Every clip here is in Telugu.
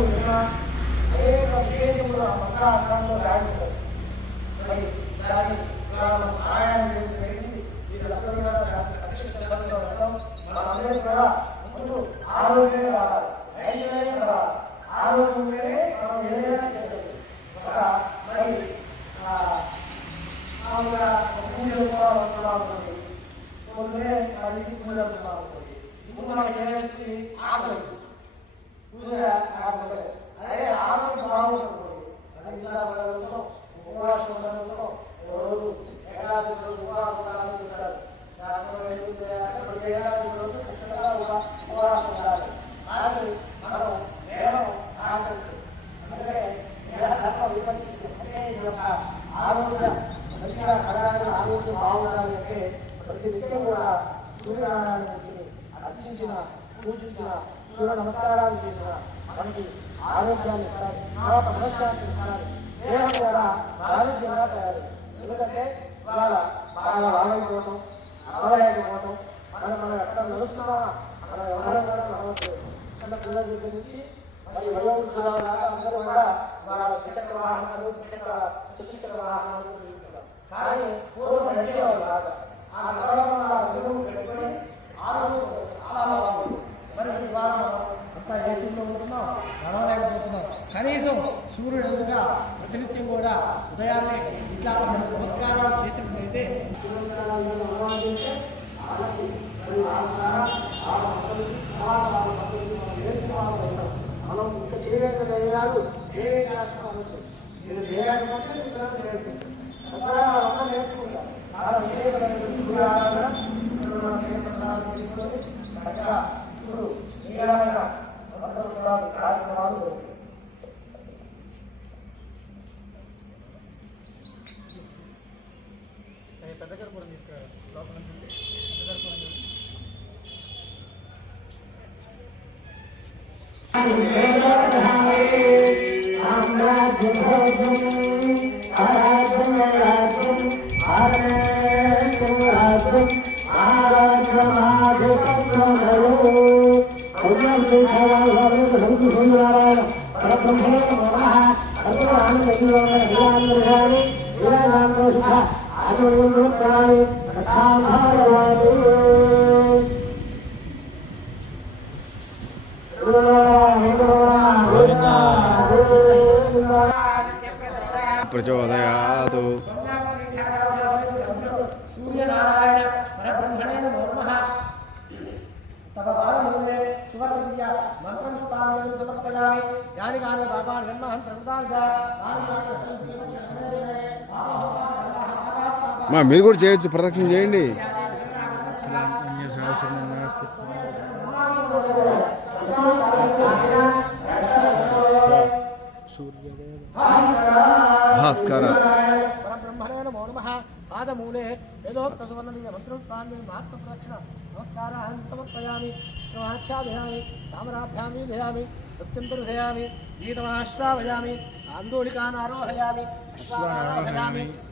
వారి మంత్రములు విన్నా అనేక విశేషములు ఆ మంత్రార్థంలో దాడి మరి దాని మనం ఆయాన్ని చేసి వీళ్ళందరూ కూడా మనందరూ కూడా ముందు ఆరోగ్యంగా రావాలి ఐశ్వర్యంగా రావాలి. మనం ఏదైనా చేయగలం మరి పూజలు కూడా ఉంటుంది. పొద్దునే పూజలు ఉంటుంది. ఇప్పుడు మనకి ఏమైంది ఆకలి పూజ ఆకలి అదే ఆరోగ్యం బాగుంటుంది అది ఇలా ఉండడంతో ఉపవాసం ఉండడంతో రోజు ఏకాదశి రోజు ఉపవాసం ఉండాలని శాస్త్రం ఏంటంటే అంటే ప్రతి ఏకాదశి రోజు ఖచ్చితంగా ఉపవాసం ఉండాలి కానీ మనం కేవలం ఆకలి అందుకనే ధర్మ విపత్తి అంటే ఈ యొక్క ఆరోగ్య మంచిగా ఆరోగ్యం బాగుండాలి అంటే ప్రతి కూడా సూర్యనారాయణ అర్చించిన పూజించిన శివ నమస్కారాలు చేసిన మనకి ఆరోగ్యాన్ని ఇస్తారు. మనశ్శాంతి ఇస్తారు దేహం కూడా ఆరోగ్యంగా తయారు. ఎందుకంటే వాళ్ళ బాగా లాగైపోవటం నడవలేకపోవటం మనం మనం ఎక్కడ నడుస్తున్నామా? మనం ఎవరైనా కూడా నడవట్లేదు. చిన్న పిల్లల దగ్గర నుంచి మరి వయోవృద్ధుల దాకా అందరూ కూడా వాళ్ళ ద్విచక్ర వాహనాలు ద్విచక్ర చతుచక్ర వాహనాలు కానీ పూర్వం నడిచేవారు కాదు. సూర్యుడు ఎదురుగా ప్రతినిత్యం కూడా ఉదయాన్నే ఇట్లా కొన్ని నమస్కారాలు చేసినట్లయితే మనం ఇంకా చేయలేక చేయరాదు నేర్చుకుంటాం అక్కడ అమ్మ జరుగుతాయి పెద్ద గారు కూడా తీసుకురా లోపల నుంచి పెద్ద గారు अनुरुद्राणि कथाभारवादे प्रचोदयातु। सूर्यनारायण परब्रह्मणे नमः समर्पयामि। यानि कानि पापानि जन्महं प्रमुदानि మా మీరు కూడా చేయొచ్చు ప్రదక్షిణ చేయండి. భాస్కర. పరబ్రహ్మణే పాదమూలే వేదోక్త సువర్ణదివ్య మహాత్మ ప్రదక్షిణ నమస్కారాన్ సమర్పయామి ప్రమాచ్ఛాదయామి చామరాభ్యామి ధయామి సత్యంతర్ధయామి గీతమాశ్రావయామి ఆందోళికాన్ ఆరోహయామి అశ్వానారోహయామి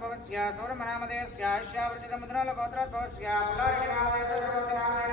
भवस्या सौरमनामदे स्याश्या वृजितमुद्रालगोत्रात् भवस्या पुलार्किनामदे